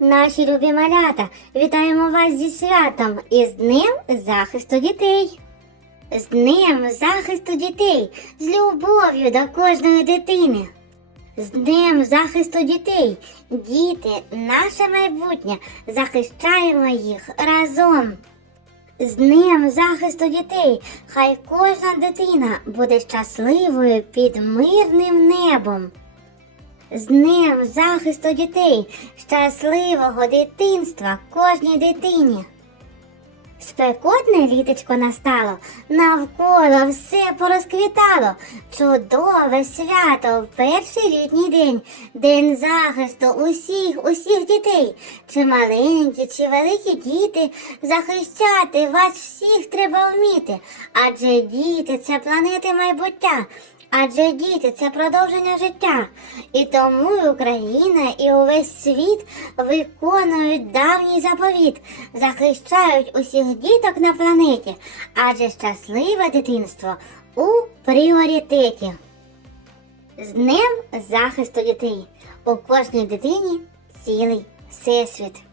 Наші любі малята, вітаємо вас зі святом і з Днем захисту дітей. З Днем захисту дітей, з любов'ю до кожної дитини. З Днем захисту дітей, діти, наше майбутнє, захищаємо їх разом. З Днем захисту дітей, хай кожна дитина буде щасливою під мирним небом. З Днем захисту дітей, щасливого дитинства кожній дитині. Спекотне літочко настало, навколо все порозквітало. Чудове свято в перший літній день, день захисту усіх, усіх дітей. Чи маленькі, чи великі діти, захищати вас всіх треба вміти. Адже діти це планети майбуття. Адже діти це продовження життя. І тому і Україна і увесь світ виконують давній заповіт, захищають усіх діток на планеті, адже щасливе дитинство у пріоритеті. З Днем захисту дітей у кожній дитині цілий всесвіт.